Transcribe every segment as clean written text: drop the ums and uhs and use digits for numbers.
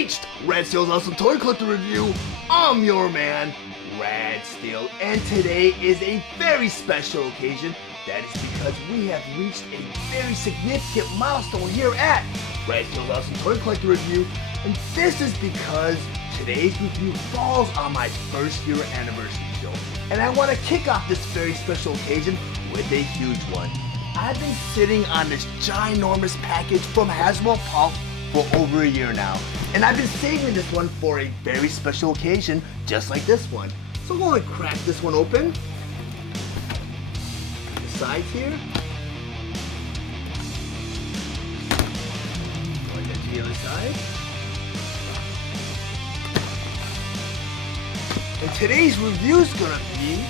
reached Red Steel's Awesome Toy Collector Review. I'm your man, Red Steel, and today is a very special occasion. That is because we have reached a very significant milestone here at Red Steel's Awesome Toy Collector Review, and this is because today's review falls on my first year anniversary show, and I want to kick off this very special occasion with a huge one. I've been sitting on this ginormous package from Hasbro Pulp for over a year now, and I've been saving this one for a very special occasion just like this one. So I'm going to crack this one open. The sides here. Going to the other side. And today's review is going to be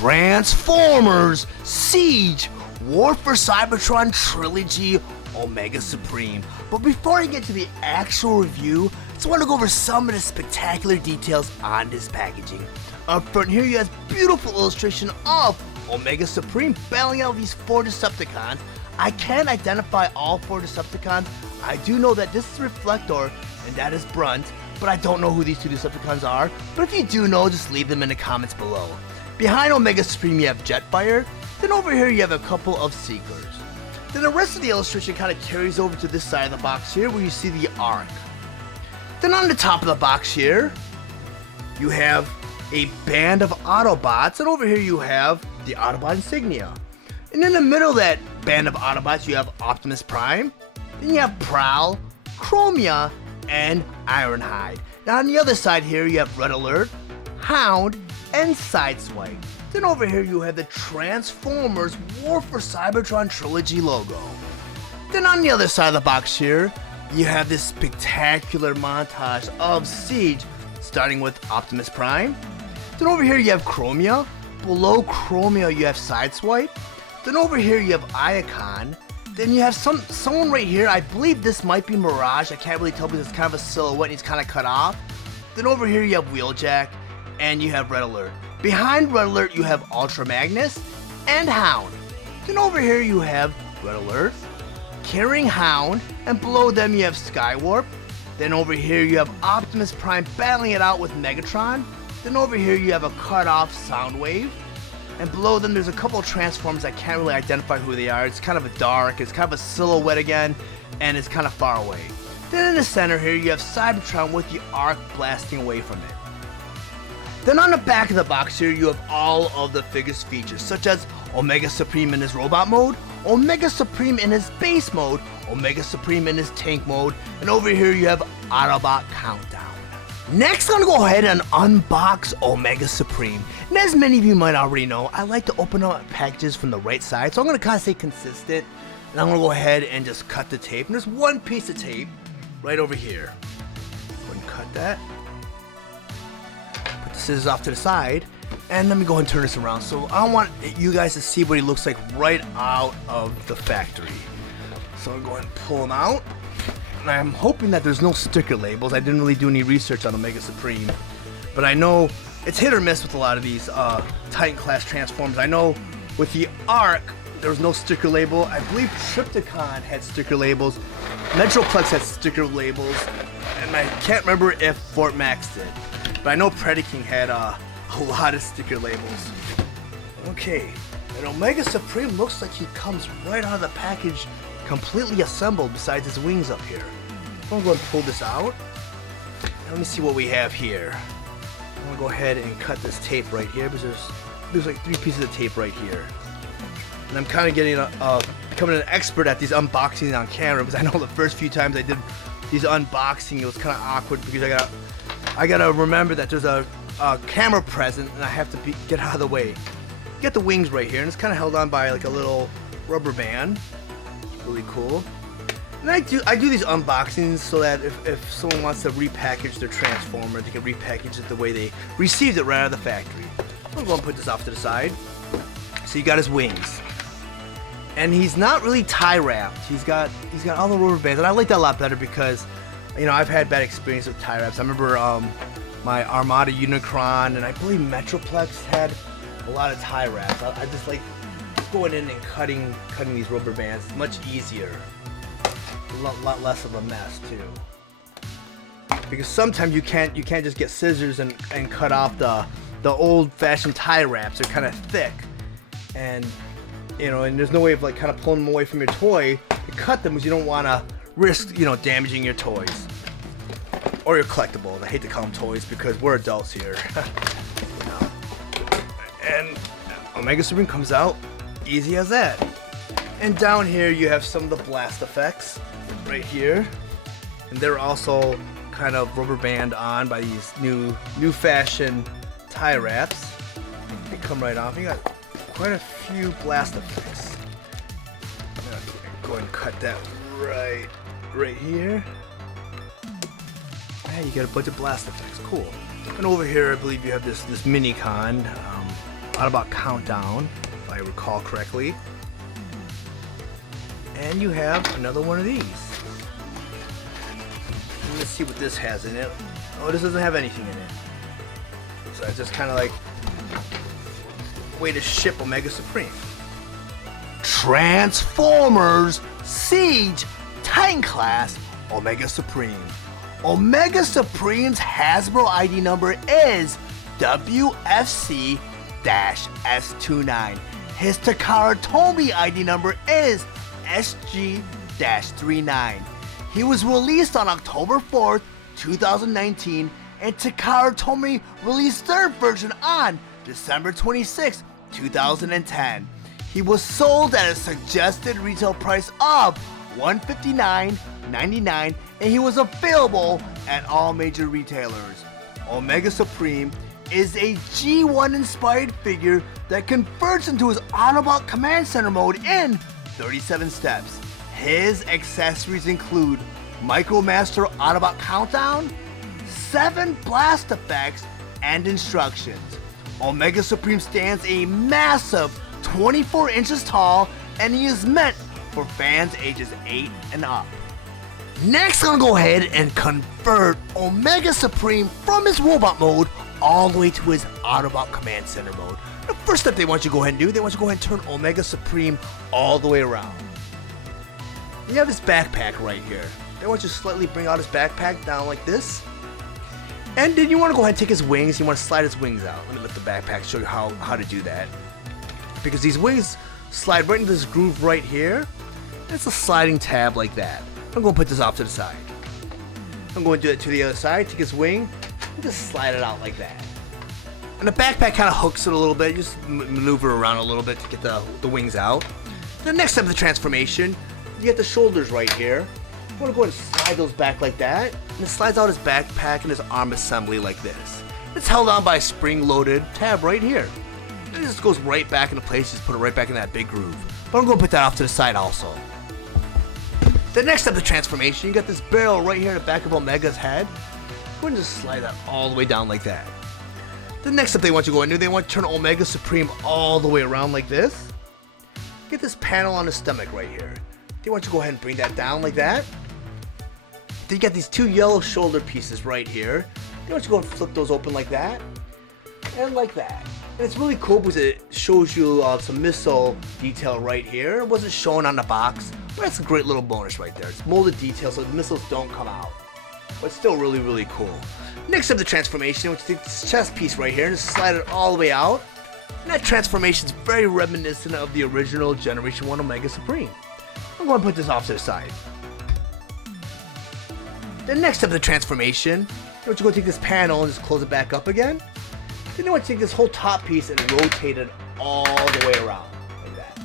Transformers Siege War for Cybertron Trilogy Omega Supreme. But before I get to the actual review, I just want to go over some of the spectacular details on this packaging. Up front here you have beautiful illustration of Omega Supreme battling out these 4 Decepticons. I can't identify all 4 Decepticons. I do know that this is Reflector and that is Brunt, but I don't know who these 2 Decepticons are. But if you do know, just leave them in the comments below. Behind Omega Supreme you have Jetfire, then over here you have a couple of Seekers. Then the rest of the illustration kind of carries over to this side of the box here where you see the Arc. Then on the top of the box here, you have a band of Autobots, and over here you have the Autobot insignia. And in the middle of that band of Autobots you have Optimus Prime, then you have Prowl, Chromia, and Ironhide. Now on the other side here you have Red Alert, Hound, and Sideswipe. Then over here you have the Transformers War for Cybertron Trilogy logo. Then on the other side of the box here, you have this spectacular montage of Siege, starting with Optimus Prime. Then over here you have Chromia. Below Chromia you have Sideswipe. Then over here you have Iacon. Then you have someone right here. I believe this might be Mirage. I can't really tell because it's kind of a silhouette and he's kind of cut off. Then over here you have Wheeljack. And you have Red Alert. Behind Red Alert you have Ultra Magnus and Hound. Then over here you have Red Alert, carrying Hound, and below them you have Skywarp. Then over here you have Optimus Prime battling it out with Megatron. Then over here you have a cut off Soundwave. And below them there's a couple of Transformers I can't really identify who they are. It's kind of a dark, it's kind of a silhouette again, and it's kind of far away. Then in the center here you have Cybertron with the Arc blasting away from it. Then on the back of the box here, you have all of the figures features, such as Omega Supreme in his robot mode, Omega Supreme in his base mode, Omega Supreme in his tank mode, and over here you have Autobot Countdown. Next, I'm going to go ahead and unbox Omega Supreme. And as many of you might already know, I like to open up packages from the right side, so I'm going to kind of stay consistent, and I'm going to go ahead and just cut the tape. And there's one piece of tape right over here. Go ahead and cut that. Scissors off to the side, and let me go ahead and turn this around. So I want you guys to see what he looks like right out of the factory. So I'm going to pull him out, and I'm hoping that there's no sticker labels. I didn't really do any research on Omega Supreme, but I know it's hit or miss with a lot of these Titan class Transformers. I know with the Arc there was no sticker label. I believe Trypticon had sticker labels, Metroplex had sticker labels, and I can't remember if Fort Max did. But I know Predaking had a lot of sticker labels. Okay, and Omega Supreme looks like he comes right out of the package completely assembled besides his wings up here. I'm going to go and pull this out. And let me see what we have here. I'm going to go ahead and cut this tape right here because there's like 3 pieces of tape right here. And I'm kind of getting becoming an expert at these unboxings on camera because I know the first few times I did these unboxing it was kind of awkward because I gotta remember that there's a camera present and I have to get out of the way. Get the wings right here, and it's kind of held on by like a little rubber band. It's really cool. And I do these unboxings so that if someone wants to repackage their Transformer, they can repackage it the way they received it right out of the factory. I'm going to put this off to the side. So you got his wings. And he's not really tie wrapped. He's got all the rubber bands, and I like that a lot better because, you know, I've had bad experience with tie wraps. I remember my Armada Unicron and I believe Metroplex had a lot of tie wraps. I just like going in and cutting these rubber bands. It's much easier, a lot less of a mess too. Because sometimes you can't just get scissors and cut off the old-fashioned tie wraps. They're kind of thick, and you know, and there's no way of like kind of pulling them away from your toy to cut them because you don't want to risk, you know, damaging your toys or your collectibles. I hate to call them toys because we're adults here. And Omega Supreme comes out easy as that. And down here you have some of the blast effects right here, and they're also kind of rubber band on by these new fashion tie wraps. They come right off. You got quite a few blast effects. I'm gonna go ahead and cut that right here. Yeah, you got a bunch of blast effects. Cool. And over here, I believe you have this mini con, Autobot Countdown, if I recall correctly. And you have another one of these. Let's see what this has in it. Oh, this doesn't have anything in it. So it's just kind of like way to ship Omega Supreme. Transformers Siege Titan Class Omega Supreme. Omega Supreme's Hasbro ID number is WFC-S29. His Takara Tomy ID number is SG-39. He was released on October 4th, 2019, and Takara Tomy released third version on December 26, 2010. He was sold at a suggested retail price of $159.99, and he was available at all major retailers. Omega Supreme is a G1 inspired figure that converts into his Autobot Command Center mode in 37 steps. His accessories include Micromaster Autobot Countdown, 7 blast effects, and instructions. Omega Supreme stands a massive 24 inches tall, and he is meant for fans ages 8 and up. Next, I'm gonna go ahead and convert Omega Supreme from his robot mode all the way to his Autobot Command Center mode. The first step they want you to go ahead and do, they want you to go ahead and turn Omega Supreme all the way around. You have this backpack right here. They want you to slightly bring out his backpack down like this. And then you want to go ahead and take his wings. You want to slide his wings out. Let me lift the backpack, show you how to do that. Because these wings slide right into this groove right here. And it's a sliding tab like that. I'm going to put this off to the side. I'm going to do it to the other side. Take his wing and just slide it out like that. And the backpack kind of hooks it a little bit. Just maneuver around a little bit to get the wings out. The next step of the transformation, you get the shoulders right here. You want to go ahead and slide those back like that. And it slides out his backpack and his arm assembly like this. It's held on by a spring-loaded tab right here. And it just goes right back into place. Just put it right back in that big groove. But I'm going to put that off to the side also. The next step of the transformation, you got this barrel right here in the back of Omega's head. Go ahead and just slide that all the way down like that. The next step they want you to go into, they want to turn Omega Supreme all the way around like this. Get this panel on his stomach right here. They want you to go ahead and bring that down like that. Then you got these 2 yellow shoulder pieces right here. They want you to go and flip those open like that. And like that. And it's really cool because it shows you some missile detail right here. It wasn't shown on the box. But that's a great little bonus right there. It's molded detail so the missiles don't come out. But it's still really, really cool. Next up the transformation, which is this chest piece right here, and just slide it all the way out. And that transformation is very reminiscent of the original Generation 1 Omega Supreme. I'm going to put this off to the side. The next step of the transformation, you want to go take this panel and just close it back up again. Then you want to take this whole top piece and rotate it all the way around, like that.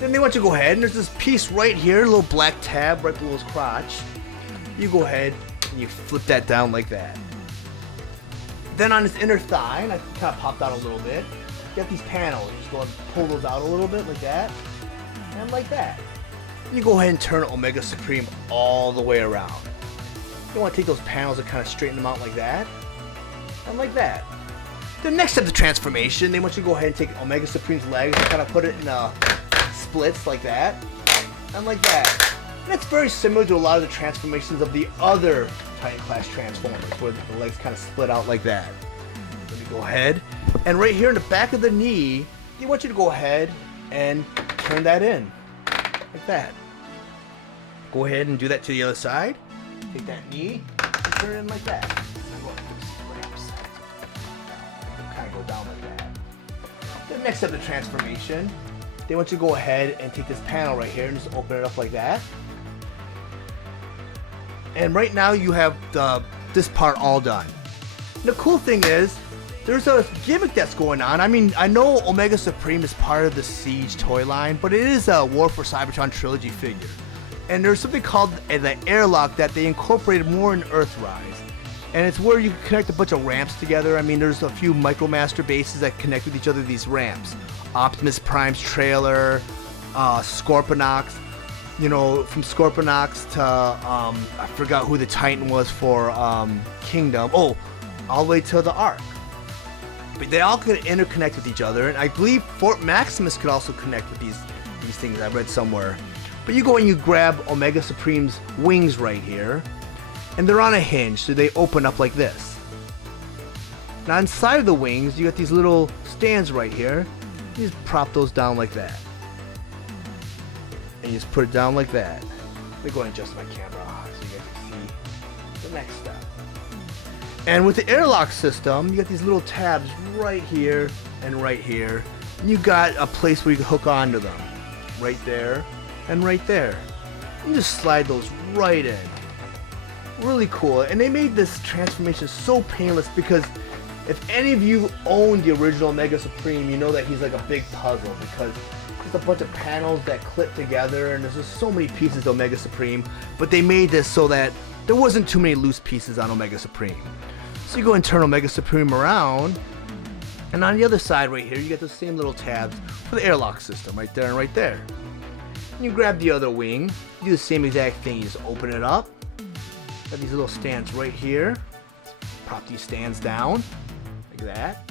Then they want you to go ahead, and there's this piece right here, a little black tab right below his crotch. You go ahead and you flip that down like that. Then on his inner thigh, and I kind of popped out a little bit, you got these panels. You just go and pull those out a little bit like that, and like that. You go ahead and turn Omega Supreme all the way around. You want to take those panels and kind of straighten them out like that, and like that. The next step of the transformation, they want you to go ahead and take Omega Supreme's legs and kind of put it in splits like that, and like that. And that's very similar to a lot of the transformations of the other Titan class Transformers, where the legs kind of split out like that. Let me go ahead, and right here in the back of the knee, they want you to go ahead and turn that in, like that. Go ahead and do that to the other side. Take that knee and turn it in like that. Kind of go down like that. The next step of the transformation, they want you to go ahead and take this panel right here and just open it up like that. And right now you have this part all done. And the cool thing is, there's a gimmick that's going on. I mean, I know Omega Supreme is part of the Siege toy line, but it is a War for Cybertron trilogy figure. And there's something called the airlock that they incorporated more in Earthrise. And it's where you can connect a bunch of ramps together. I mean, there's a few Micromaster bases that connect with each other, these ramps. Optimus Prime's trailer, Scorponok, you know, from Scorponok to, I forgot who the Titan was for Kingdom. Oh, all the way to the Ark. But they all could interconnect with each other. And I believe Fort Maximus could also connect with these things I read somewhere. But you go and you grab Omega Supreme's wings right here, and they're on a hinge, so they open up like this. Now inside of the wings, you got these little stands right here. You just prop those down like that. And you just put it down like that. Let me go and adjust my camera so you guys can see the next step. And with the airlock system, you got these little tabs right here and right here. And you got a place where you can hook onto them. Right there. And right there. You just slide those right in. Really cool. And they made this transformation so painless because if any of you own the original Omega Supreme, you know that he's like a big puzzle because there's a bunch of panels that clip together and there's just so many pieces to Omega Supreme. But they made this so that there wasn't too many loose pieces on Omega Supreme. So you go and turn Omega Supreme around, and on the other side right here, you get the same little tabs for the airlock system right there and right there. And you grab the other wing, you do the same exact thing, you just open it up. Got these little stands right here. Prop these stands down, like that.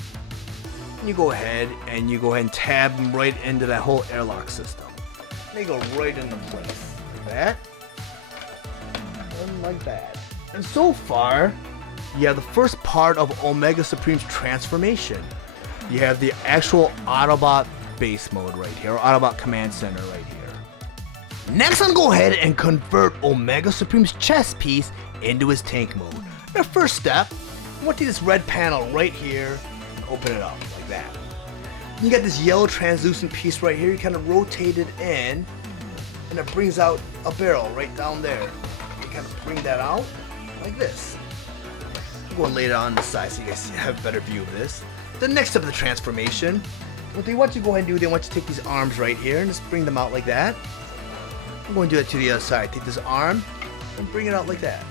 And you go ahead and tab them right into that whole airlock system. And they go right into place, like that. And like that. And so far, you have the first part of Omega Supreme's transformation. You have the actual Autobot base mode right here, or Autobot Command Center right here. Next, I'm going to go ahead and convert Omega Supreme's chest piece into his tank mode. The first step, I want to take this red panel right here and open it up like that. You got this yellow translucent piece right here, you kind of rotate it in, and it brings out a barrel right down there. You kind of bring that out like this. I'm going to lay it on the side so you guys have a better view of this. The next step of the transformation, what they want you to go ahead and do, they want you to take these arms right here and just bring them out like that. I'm going to do that to the other side. Take this arm and bring it out like that.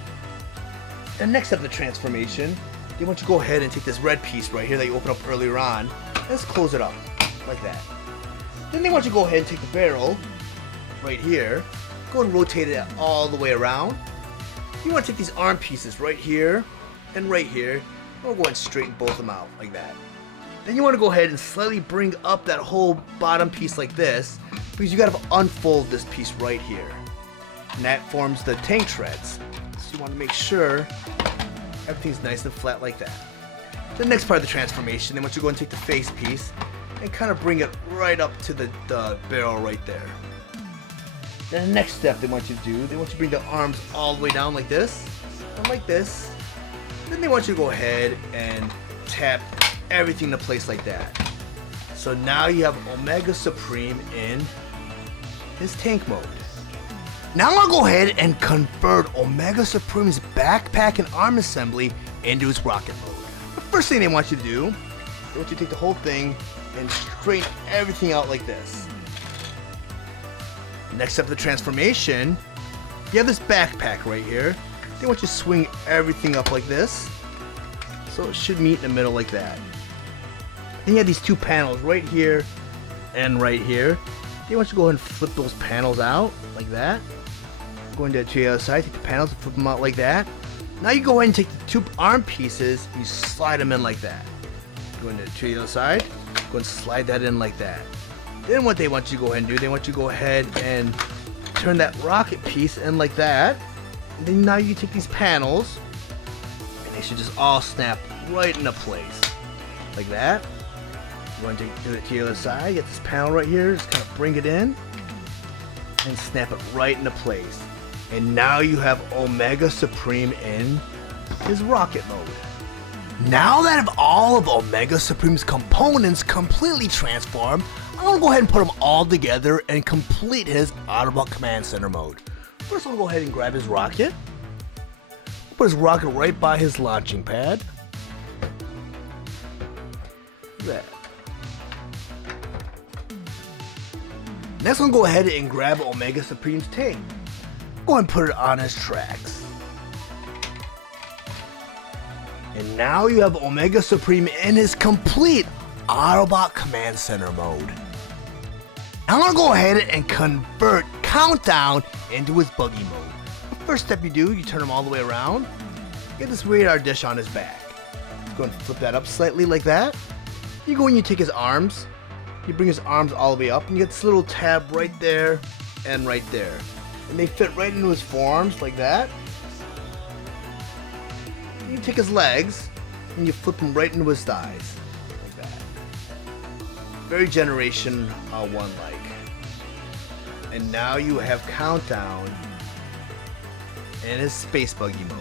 The next step of the transformation, they want you to go ahead and take this red piece right here that you opened up earlier on and just close it up like that. Then they want you to go ahead and take the barrel right here, go and rotate it all the way around. You want to take these arm pieces right here and right here, and we'll go ahead and straighten both of them out like that. Then you want to go ahead and slightly bring up that whole bottom piece like this, because you got to unfold this piece right here. And that forms the tank treads. So you want to make sure everything's nice and flat like that. The next part of the transformation, they want you to go and take the face piece and kind of bring it right up to the barrel right there. Then the next step they want you to do, they want you to bring the arms all the way down like this, and like this. Then they want you to go ahead and tap everything into place like that. So now you have Omega Supreme in his tank mode. Now I'm going to go ahead and convert Omega Supreme's backpack and arm assembly into his rocket mode. The first thing they want you to do, they want you to take the whole thing and straighten everything out like this. Next up the transformation, you have this backpack right here. They want you to swing everything up like this, so it should meet in the middle like that. Then you have these two panels right here and right here. you want you to go ahead and flip those panels out like that. Go into the other side, take the panels and flip them out like that. Now you go ahead and take the two arm pieces and you slide them in like that. Go into the other side, go and slide that in like that. Then what they want you to go ahead and do, they want you to go ahead and turn that rocket piece in like that. And then now you take these panels and they should just all snap right into place. Like that. You want to do it to the other side, get this panel right here, just kind of bring it in and snap it right into place. And now you have Omega Supreme in his rocket mode. Now that all of Omega Supreme's components completely transformed, I'm going to go ahead and put them all together and complete his Autobot Command Center mode. First, I'm going to go ahead and grab his rocket. Put his rocket right by his launching pad. There. Next, I'm going to go ahead and grab Omega Supreme's tank. Go ahead and put it on his tracks. And now you have Omega Supreme in his complete Autobot Command Center mode. Now I'm going to go ahead and convert Countdown into his buggy mode. The first step you do, you turn him all the way around. Get this radar dish on his back. Go and flip that up slightly like that. You go and you take his arms. You bring his arms all the way up and you get this little tab right there and right there. And they fit right into his forearms like that. You take his legs and you flip them right into his thighs like that. Very Generation 1 like. And now you have Countdown in his space buggy mode.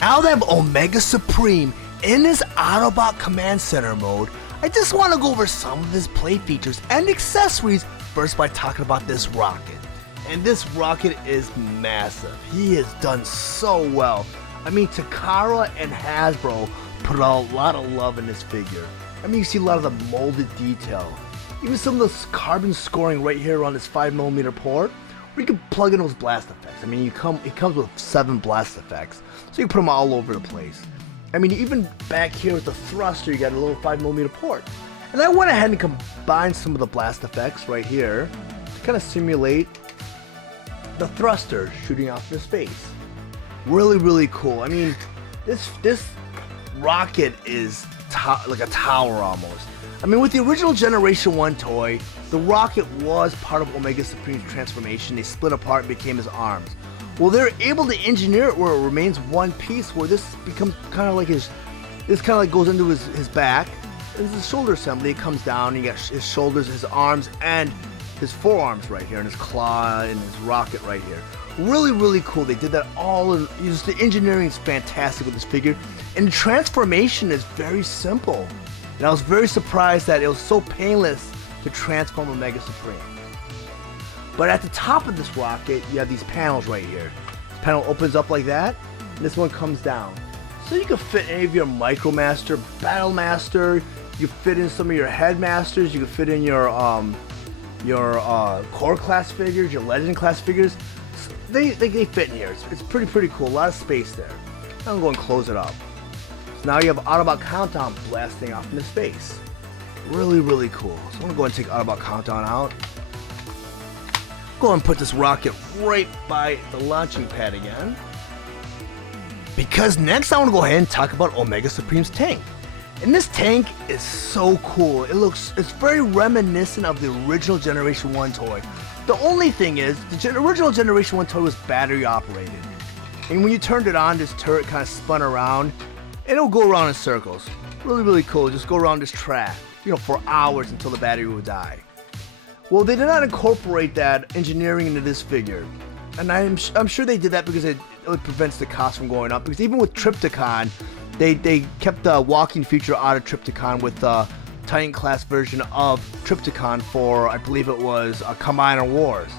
Now that I have Omega Supreme in his Autobot Command Center mode, I just want to go over some of his play features and accessories first by talking about this rocket. And this rocket is massive. He has done so well. I mean, Takara and Hasbro put a lot of love in this figure. I mean, you see a lot of the molded detail. Even some of the carbon scoring right here on this 5mm port, where you can plug in those blast effects. I mean, it comes with 7 blast effects, so you can put them all over the place. I mean, even back here with the thruster, you got a little 5mm port. And I went ahead and combined some of the blast effects right here to kind of simulate the thruster shooting off into space. Really, really cool. I mean, this rocket is like a tower almost. I mean, with the original Generation 1 toy, the rocket was part of Omega Supreme's transformation. They split apart and became his arms. Well, they're able to engineer it where it remains one piece, where this becomes kind of like this kind of like goes into his back. This is his shoulder assembly. It comes down, and you got his shoulders, his arms, and his forearms right here, and his claw, and his rocket right here. Really, really cool. They did that all in, just the engineering is fantastic with this figure, and the transformation is very simple. And I was very surprised that it was so painless to transform Omega Supreme. But at the top of this rocket, you have these panels right here. This panel opens up like that, and this one comes down. So you can fit any of your Micromaster, Battlemaster, you can fit in some of your Headmasters, you can fit in your Core class figures, your Legend class figures. They fit in here. It's pretty cool. A lot of space there. I'm going to close it up. So now you have Autobot Countdown blasting off into space. Really, really cool. So I'm going to go ahead and take Autobot Countdown out. Go ahead and put this rocket right by the launching pad again. Because next I want to go ahead and talk about Omega Supreme's tank. And this tank is so cool. It's very reminiscent of the original Generation 1 toy. The only thing is, the original Generation 1 toy was battery operated. And when you turned it on, this turret kind of spun around, and it'll go around in circles. Really, really cool. Just go around this track, for hours until the battery would die. Well, they did not incorporate that engineering into this figure. And I'm sure they did that because it prevents the cost from going up. Because even with Trypticon, they kept the walking feature out of Trypticon with the Titan class version of Trypticon for, I believe it was, Combiner Wars.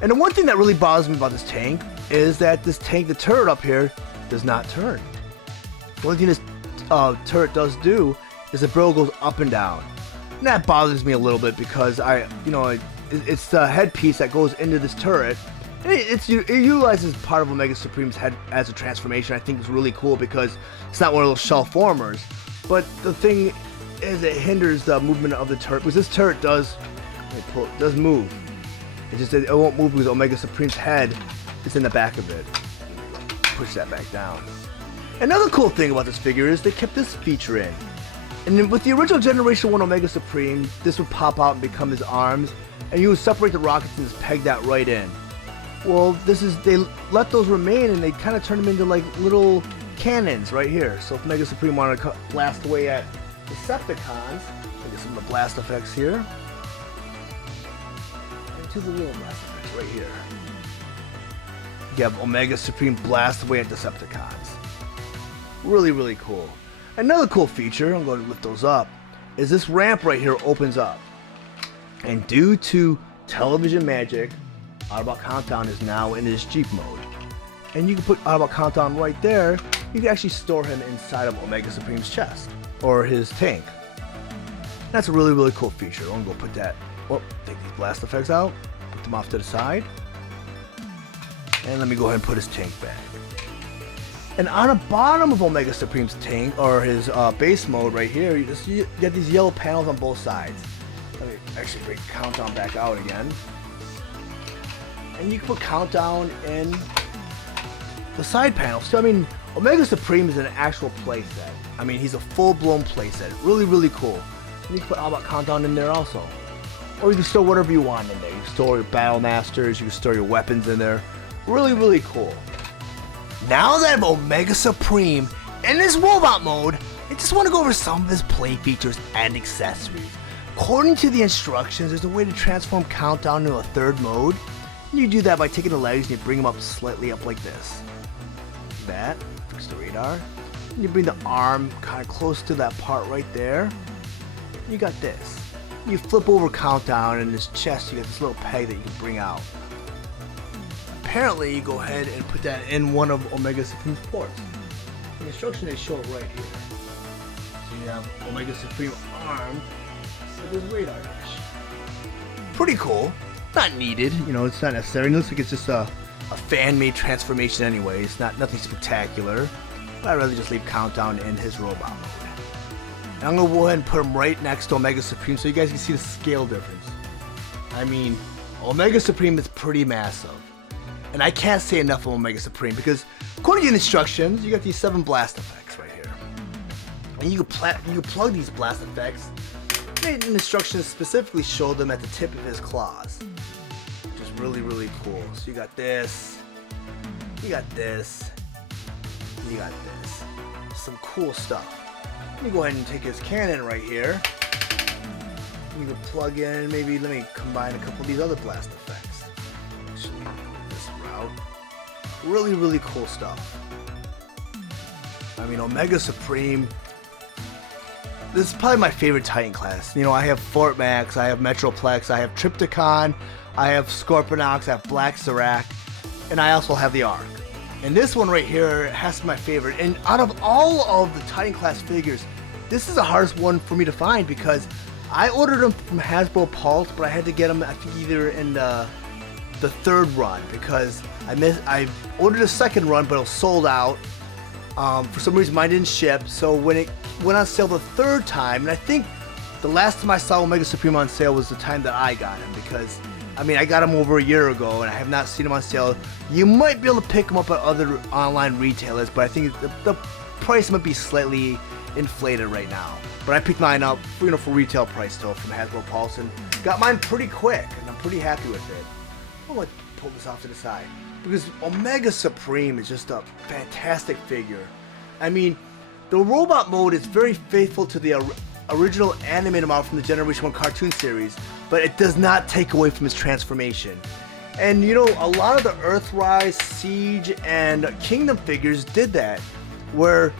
And the one thing that really bothers me about this tank is that this tank, the turret up here, does not turn. The only thing this turret does do is the barrel goes up and down. And that bothers me a little bit because it's the headpiece that goes into this turret. And it utilizes part of Omega Supreme's head as a transformation. I think it's really cool because it's not one of those shell formers. But the thing is, it hinders the movement of the turret, because this turret does It doesn't move. It won't move because Omega Supreme's head is in the back of it. Push that back down. Another cool thing about this figure is they kept this feature in. And then with the original Generation 1 Omega Supreme, this would pop out and become his arms, and you would separate the rockets and just peg that right in. Well, they let those remain, and they kind of turn them into like little cannons right here. So if Omega Supreme wanted to blast away at Decepticons, look at some of the blast effects here. And to the little blast effects right here. You have Omega Supreme blast away at Decepticons. Really, really cool. Another cool feature, I'm going to lift those up, is this ramp right here opens up. And due to television magic, Autobot Countdown is now in his Jeep mode. And you can put Autobot Countdown right there. You can actually store him inside of Omega Supreme's chest, or his tank. That's a really, really cool feature. I'm going to go put that, take these blast effects out, put them off to the side. And let me go ahead and put his tank back. And on the bottom of Omega Supreme's tank, or his base mode right here, you get these yellow panels on both sides. Let me actually bring Countdown back out again. And you can put Countdown in the side panels. So, I mean, Omega Supreme is an actual playset. I mean, he's a full-blown playset. Really, really cool. And you can put Autobot Countdown in there also. Or you can store whatever you want in there. You can store your Battle Masters, you can store your weapons in there. Really, really cool. Now that I have Omega Supreme in his robot mode, I just want to go over some of his play features and accessories. According to the instructions, there's a way to transform Countdown into a third mode. And you do that by taking the legs and you bring them up slightly up like this. Like that, fix the radar. And you bring the arm kind of close to that part right there. You got this. You flip over Countdown, and in his chest you got this little peg that you can bring out. Apparently, you go ahead and put that in one of Omega Supreme's ports. The instruction they show it right here. So you have Omega Supreme armed with his radar dish. Pretty cool. Not needed, you know, it's not necessary. It looks like it's just a fan-made transformation anyway. It's nothing spectacular. But I'd rather just leave Countdown in his robot mode. And I'm going to go ahead and put him right next to Omega Supreme so you guys can see the scale difference. I mean, Omega Supreme is pretty massive. And I can't say enough of Omega Supreme because according to the instructions, you got these 7 blast effects right here. And you can plug these blast effects. The instructions specifically show them at the tip of his claws. Which is really, really cool. So you got this, you got this, and you got this. Some cool stuff. Let me go ahead and take his cannon right here. You can plug in, maybe let me combine a couple of these other blast effects. Actually, this route. Really, really cool stuff. I mean, Omega Supreme. This is probably my favorite Titan class. You know, I have Fort Max, I have Metroplex, I have Trypticon, I have Scorponok, I have Black Serac, and I also have the Ark. And this one right here has to be my favorite. And out of all of the Titan class figures, this is the hardest one for me to find because I ordered them from Hasbro Pulse, but I had to get them, I think, either in the third run because I ordered a second run, but it was sold out. For some reason, mine didn't ship. So when it went on sale the third time, and I think the last time I saw Omega Supreme on sale was the time that I got him because, I mean, I got him over a year ago, and I have not seen him on sale. You might be able to pick him up at other online retailers, but I think the price might be slightly inflated right now. But I picked mine up, you know, for retail price still from Hasbro Pulse, and got mine pretty quick, and I'm pretty happy with it. I'm going to pull this off to the side because Omega Supreme is just a fantastic figure. I mean, the robot mode is very faithful to the original animated model from the Generation 1 cartoon series, but it does not take away from his transformation. And you know, a lot of the Earthrise, Siege, and Kingdom figures did that, where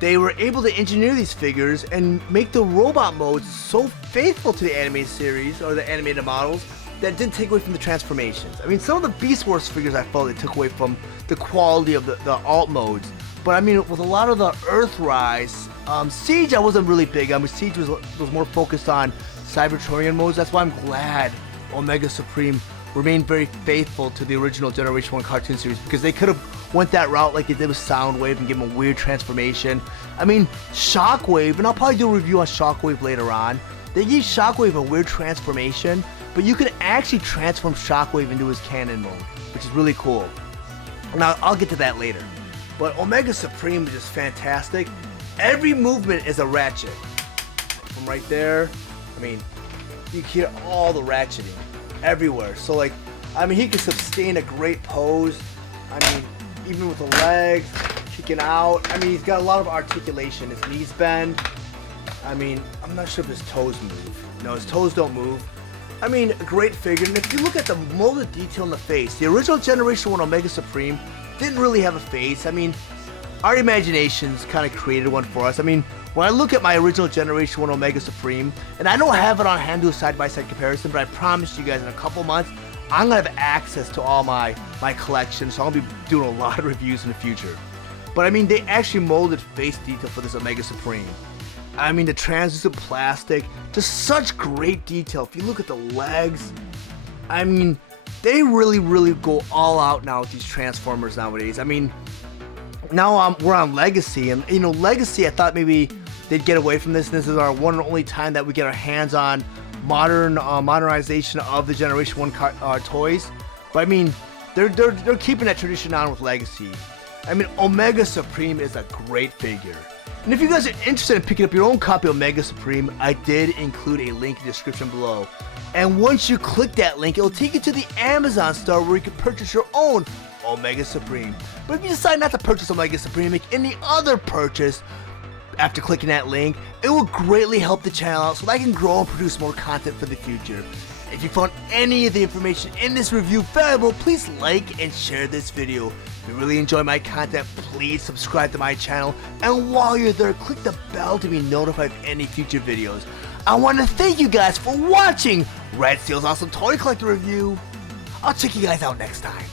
they were able to engineer these figures and make the robot modes so faithful to the animated series, or the animated models, that didn't take away from the transformations. I mean, some of the Beast Wars figures I felt they took away from the quality of the alt modes. But I mean, with a lot of the Earthrise, Siege I wasn't really big on. I mean, Siege was more focused on Cybertronian modes. That's why I'm glad Omega Supreme remained very faithful to the original Generation 1 cartoon series, because they could have went that route like they did with Soundwave and give him a weird transformation. I mean, Shockwave, and I'll probably do a review on Shockwave later on, they gave Shockwave a weird transformation, but you can actually transform Shockwave into his cannon mode, which is really cool. Now, I'll get to that later. But Omega Supreme is just fantastic. Every movement is a ratchet. From right there, I mean, you can hear all the ratcheting everywhere. So like, I mean, he can sustain a great pose. I mean, even with the legs, kicking out. I mean, he's got a lot of articulation. His knees bend. I mean, I'm not sure if his toes move. No, his toes don't move. I mean, a great figure. And if you look at the molded detail in the face, the original Generation 1 Omega Supreme didn't really have a face. I mean, our imaginations kind of created one for us. I mean, when I look at my original Generation 1 Omega Supreme, and I don't have it on hand to do a side-by-side comparison, but I promise you guys in a couple months, I'm going to have access to all my collection, so I'll be doing a lot of reviews in the future. But I mean, they actually molded face detail for this Omega Supreme. I mean, the translucent plastic, just such great detail. If you look at the legs, I mean, they really go all out now with these Transformers nowadays. I mean, now we're on Legacy, and you know, Legacy, I thought maybe they'd get away from this, and this is our one and only time that we get our hands on modernization of the Generation 1 toys. But I mean, they're keeping that tradition on with Legacy. I mean, Omega Supreme is a great figure. And if you guys are interested in picking up your own copy of Omega Supreme, I did include a link in the description below. And once you click that link, it'll take you to the Amazon store where you can purchase your own Omega Supreme. But if you decide not to purchase Omega Supreme, make any other purchase after clicking that link, it will greatly help the channel out so that I can grow and produce more content for the future. If you found any of the information in this review valuable, please like and share this video. If you really enjoy my content, please subscribe to my channel, and while you're there, click the bell to be notified of any future videos. I want to thank you guys for watching Red Seal's Awesome Toy Collector Review. I'll check you guys out next time.